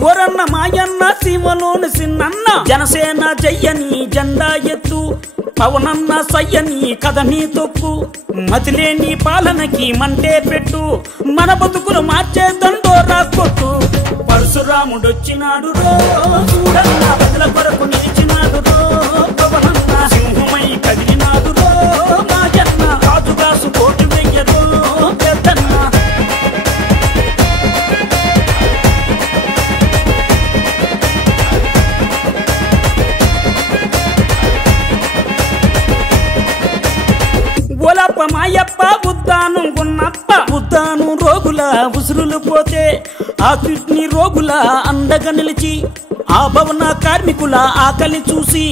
ఓరన్న మాయన్న సీమలోని సిన్నన్న జనసేన జయ్యని జెండా ఎత్తు పవనన్న సయ్యని కథని తొక్కు మతిలేని పాలనకి మంటే పెట్టు మన బతుకులు మార్చే దండోరా కొట్టు పరశురాముడొచ్చినాడు రో చూడన్న ప్రజల కొరకు నిలిచినాడు రో పవనన్న సింహమై కదిలినాడు రో మాయన్న రాజుగాసు కోటి వెయ్యరో పెద్దన్న ఓలప్ప మాయప్ప ఉద్దానం గున్నప్ప ఉద్దాను రోగుల ఉసురులు పోతే ఆ కిడ్నీ రోగుల అండగా నిలిచి ఆ భవన కార్మికుల ఆకలి చూసి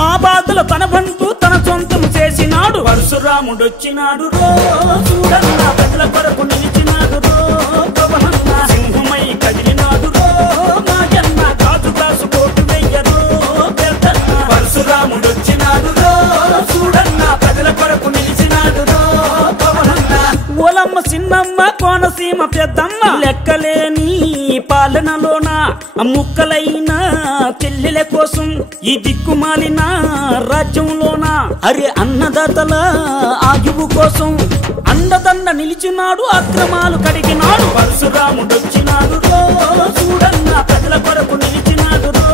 ఆ బాధలు తన బంధు తన సొంతం చేసినాడు పరశురాముడొచ్చినాడు రో చూడన్న ప్రజల కొరకు నిలిచినాడు రో పవనన్న సింహమై కదిలినాడు రో మాయన్న రాజుగాసు కోటి వెయ్యరో పెద్దన్న పరశురాముడొచ్చినాడు రో చూడన్న ప్రజల కొరకు నిలిచినాడు రో పవనన్న ఓలమ్మ సిన్నమ్మ కోనసీమ పెద్దమ్మ లెక్కలేని పాలనలోన ముక్కలైన చెల్లెల కోసం ఈ దిక్కుమాలిన రాజ్యంలోన అరే అన్నదాతల ఆయువు కోసం అండదండ నిలిచినాడు అక్రమాలు కడిగినాడు పరశురాముడొచ్చినాడు రో చూడన్న ప్రజల కొరకు నిలిచినాడు రో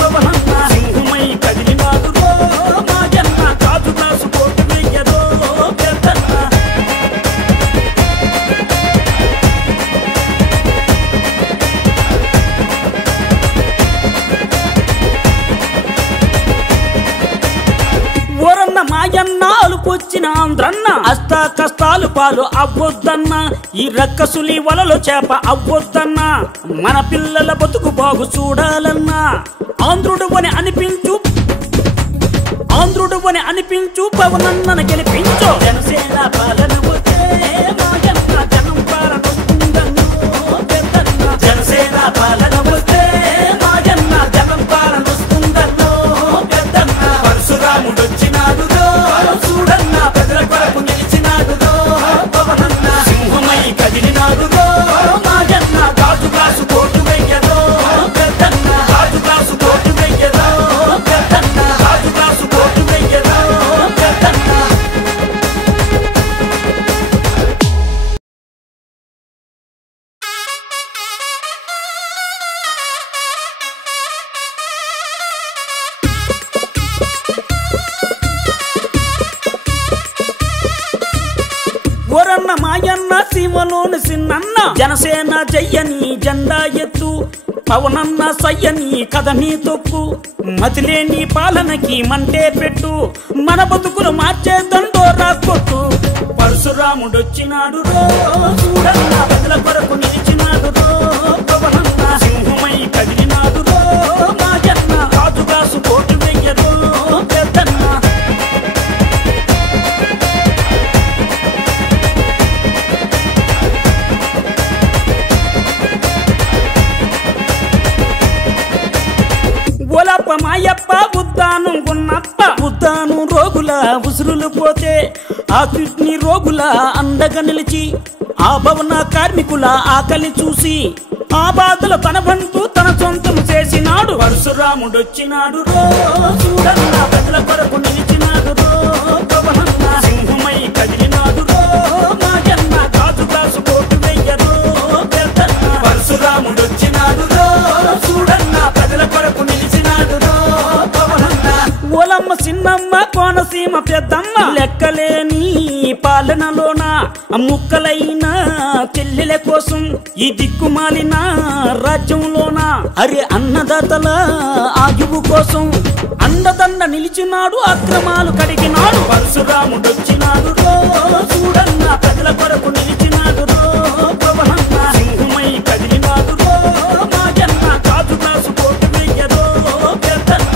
పవనన్న సింహమై కదిలినాడు రో మాయన్న రాజుగాసు కోటి వెయ్యరో పెద్దన్న ఓరన్న మాయన్న అలుపొచ్చిన ఆంధ్రన్న అష్ట కష్టాలు పాలు అవ్వొద్దన్న ఈ రక్కసులి వలలో చేప అవ్వొద్దన్న మన పిల్లల బతుకు బాగు చూడాలన్నా ఆంధ్రుడు అని అనిపించు పవనన్నను గెలిపించు జనసేన పాలన వస్తే మాయన్న జనం పాలనొస్తుందన్నో పెద్దన్న జనసేన పాలన వస్తే మాయన్న జనం పాలనొస్తుందన్నో పెద్దన్న పరశురాముడొచ్చినాడు రో చూడన్న ప్రజల కొరకు నిలిచినాడు రో పవనన్న సింహమై కదిలినాడు రో మాయన్న రాజుగాసు కోటి వెయ్యరో పెద్దన్న రాజుగాసు కోటి వెయ్యరో పెద్దన్న రాజుగాసు కోటి వెయ్యరో పెద్దన్న ఓరన్న మాయన్న సీమలోని సిన్నన్న జనసేన జయ్యని జెండా ఎత్తు పవనన్న సయ్యని కథని తొక్కు మతిలేని పాలనకి మంటే పెట్టు మన బతుకులు మార్చే దండోరా కొట్టు పరశురాముడొచ్చినాడు రో చూడన్న ప్రజల కొరకు నిలిచినాడు రో పవనన్న సింహమై కదిలినాడు రో మాయన్న రాజుగాసు కోటి వెయ్యరో పెద్దన్న ఓలప్ప మాయప్ప ఉద్దానం గున్నప్ప ఉద్దాను రోగుల ఉసురులు పోతే ఆ కిడ్నీ రోగుల అండగా నిలిచి ఆ భవన కార్మికుల ఆకలి చూసి ఆ బాధలు తన బంధు తన సొంతం చేసినాడు పరశురాముడొచ్చినాడు రో చూడన్న ప్రజల కొరకు నిలిచినాడు రో పవనన్న సింహమై కదిలినాడు రో మాయన్న రాజుగాసు కోటి వెయ్యరో పెద్దన్న పరశురాముడొచ్చినాడు రో చూడన్న ప్రజల కొరకు నిలిచినాడు రో పవనన్న ఓలమ్మ సిన్నమ్మ కోనసీమ పెద్దమ్మ లెక్కలేని పాలనలోన ముక్కలైన చెల్లెల కోసం ఈ దిక్కుమాలిన రాజ్యంలోన అరే అన్నదాతల ఆయువు కోసం అండదండ నిలిచినాడు అక్రమాలు కడిగినాడు పరశురాముడొచ్చినాడు రో చూడన్న ప్రజల కొరకు నిలిచినాడు రో పవనన్న సింహమై కదిలినాడు రో మాయన్న రాజుగాసు కోటి వెయ్యరో పెద్దన్న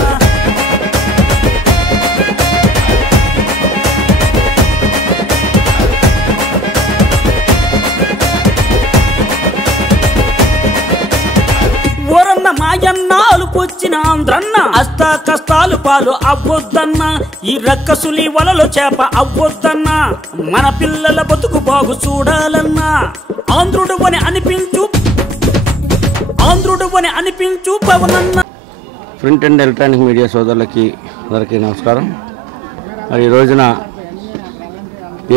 ఓరన్న మాయన్న అలుపొచ్చిన ఆంధ్రన్న అష్ట కష్టాలు పాలు అవ్వొద్దన్న ఈ రక్కసులి వలలో చేప అవ్వొద్దన్న మన పిల్లల బతుకు బాగు చూడాలన్నా ఆంధ్రుడు అని ఆంధ్రుడు అని అనిపించు పవనన్న. ప్రింట్ అండ్ ఎలక్ట్రానిక్ మీడియా సోదరులకి అందరికీ నమస్కారం. మరి ఈ రోజున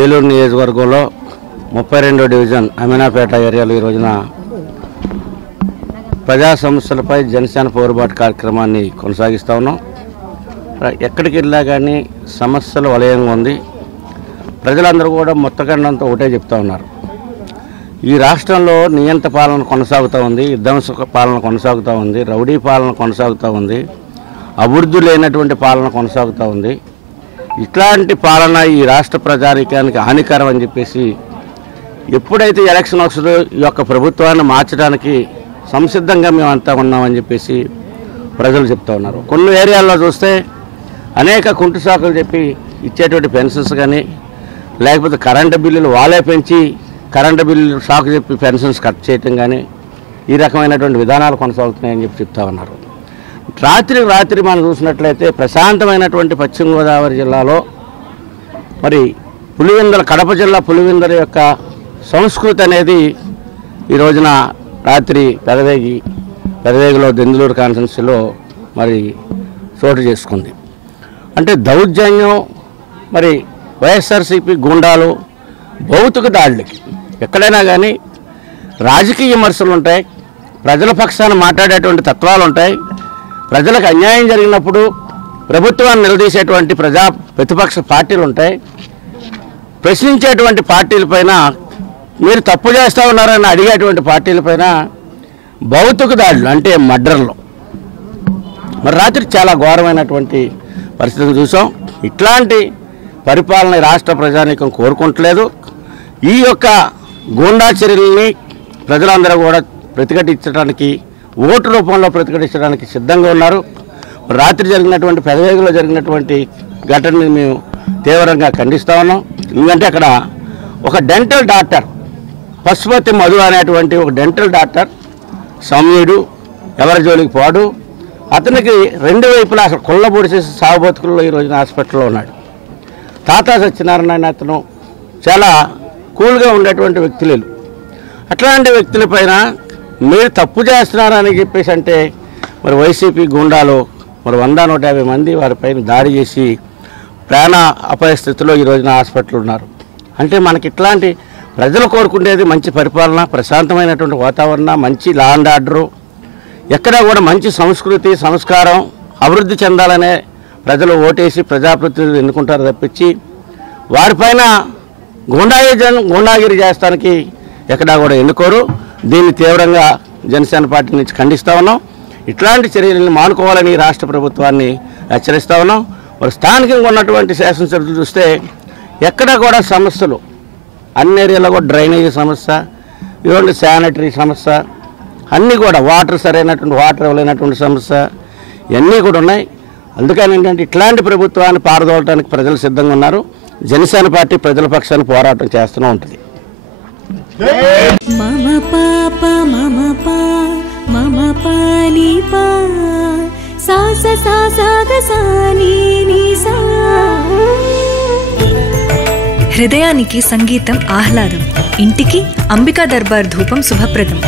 ఏలూరు నియోజకవర్గంలో 32వ డివిజన్ అమీనాపేట ఏరియాలో ఈ రోజున ప్రజా సమస్యలపై జనసేన పోరుబాటు కార్యక్రమాన్ని కొనసాగిస్తూ ఉన్నాం. ఎక్కడికి వెళ్ళా కానీ సమస్యల వలయంగా ఉంది. ప్రజలందరూ కూడా మొత్తకండంతో ఒకటే చెప్తా ఉన్నారు. ఈ రాష్ట్రంలో నియంత పాలన కొనసాగుతూ ఉంది, విధ్వంస పాలన కొనసాగుతూ ఉంది, రౌడీ పాలన కొనసాగుతూ ఉంది, అభివృద్ధి లేనటువంటి పాలన కొనసాగుతూ ఉంది. ఇట్లాంటి పాలన ఈ రాష్ట్ర ప్రజానీకానికి హానికరం అని చెప్పేసి ఎప్పుడైతే ఎలక్షన్ వస్తుందో ఈ యొక్క ప్రభుత్వాన్ని మార్చడానికి సంసిద్ధంగా మేమంతా ఉన్నామని చెప్పేసి ప్రజలు చెప్తూ ఉన్నారు. కొన్ని ఏరియాల్లో చూస్తే అనేక కుంటు సాకులు చెప్పి ఇచ్చేటువంటి పెన్షన్స్ కానీ, లేకపోతే కరెంటు బిల్లులు వాళ్ళే పెంచి కరెంటు బిల్లు షాక్ చెప్పి పెన్షన్స్ కట్ చేయటం కానీ ఈ రకమైనటువంటి విధానాలు కొనసాగుతున్నాయని చెప్పి చెప్తా ఉన్నారు. రాత్రి మనం చూసినట్లయితే ప్రశాంతమైనటువంటి పశ్చిమ గోదావరి జిల్లాలో మరి పులివెందుల, కడప జిల్లా పులివెందుల యొక్క సంస్కృతి అనేది ఈ రోజున రాత్రి పెదవేగిలో దెందులూరు కాన్స్టిట్యున్సీలో మరి చోటు చేసుకుంది. అంటే దౌర్జన్యం, మరి వైఎస్ఆర్సీపీ గుండాలు భౌతిక దాడులకి ఎక్కడైనా కానీ రాజకీయ విమర్శలు ఉంటాయి, ప్రజల పక్షాన మాట్లాడేటువంటి తత్వాలు ఉంటాయి. ప్రజలకు అన్యాయం జరిగినప్పుడు ప్రభుత్వాన్ని నిలదీసేటువంటి ప్రతిపక్ష పార్టీలు ఉంటాయి. ప్రశ్నించేటువంటి పార్టీలపైన మీరు తప్పు చేస్తూ ఉన్నారని అడిగేటువంటి పార్టీలపైన భౌతిక దాడులు అంటే మర్డర్లు. మరి రాత్రి చాలా ఘోరమైనటువంటి పరిస్థితులు చూసాం. ఇట్లాంటి పరిపాలన రాష్ట్ర ప్రజానీకం కోరుకుంటలేదు. ఈ యొక్క గూండా చర్యల్ని ప్రజలందరూ కూడా ప్రతిఘటించడానికి, ఓటు రూపంలో ప్రతిఘటించడానికి సిద్ధంగా ఉన్నారు. రాత్రి జరిగినటువంటి పెదవేగిలో జరిగినటువంటి ఘటనని మేము తీవ్రంగా ఖండిస్తూ ఉన్నాం. ఎందుకంటే అక్కడ ఒక డెంటల్ డాక్టర్ పశుపతి మధు అనేటువంటి ఒక డెంటల్ డాక్టర్ సౌమ్యుడు, ఎవరి జోలికి పోడు, అతనికి రెండు వైపులా అసలు కొల్లబొడి చేసి సాగు బతుకుల్లో ఈ రోజున హాస్పిటల్లో ఉన్నాడు. తాతా సత్యనారాయణ అతను చాలా కూల్గా ఉండేటువంటి వ్యక్తులు. అట్లాంటి వ్యక్తులపైన మీరు తప్పు చేస్తున్నారని చెప్పేసి అంటే మరి వైసీపీ గుండాలు మరి 100-150 మంది వారిపైన దాడి చేసి ప్రాణ అపాయ స్థితిలో ఈ రోజున హాస్పిటల్ ఉన్నారు. అంటే మనకి ఇట్లాంటి ప్రజలు కోరుకునేది మంచి పరిపాలన, ప్రశాంతమైనటువంటి వాతావరణం, మంచి లా అండ్ ఆర్డరు, ఎక్కడా కూడా మంచి సంస్కృతి సంస్కారం అభివృద్ధి చెందాలనే ప్రజలు ఓటేసి ప్రజాప్రతినిధులు ఎన్నుకుంటారు తప్పించి వారిపైన గుండాగిరి చేస్తానికి ఎక్కడా కూడా ఎన్నుకోరు. దీన్ని తీవ్రంగా జనసేన పార్టీ నుంచి ఖండిస్తూ ఉన్నాం. ఇట్లాంటి చర్యలను మానుకోవాలని రాష్ట్ర ప్రభుత్వాన్ని హెచ్చరిస్తూ ఉన్నాం. మరి స్థానికంగా ఉన్నటువంటి శాసనసభ్యులు చూస్తే ఎక్కడా కూడా సమస్యలు, అన్ని ఏరియాలో కూడా డ్రైనేజీ సమస్య, ఇటువంటి శానిటరీ సమస్య, అన్నీ కూడా సరైనటువంటి వాటర్ ఇవ్వలేనటువంటి సమస్య ఇవన్నీ కూడా ఉన్నాయి. అందుకని ఏంటంటే ఇట్లాంటి ప్రభుత్వాన్ని పారదోలటానికి ప్రజలు సిద్ధంగా ఉన్నారు. జనసేన పార్టీ ప్రజల పక్షాన్ని పోరాటం చేస్తూనే ఉంటుంది. హృదయానికి సంగీతం ఆహ్లాదం, ఇంటికి అంబికా దర్బార్ ధూపం శుభప్రదం.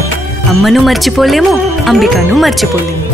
అమ్మను మర్చిపోలేము, అంబికాను మర్చిపోలేము.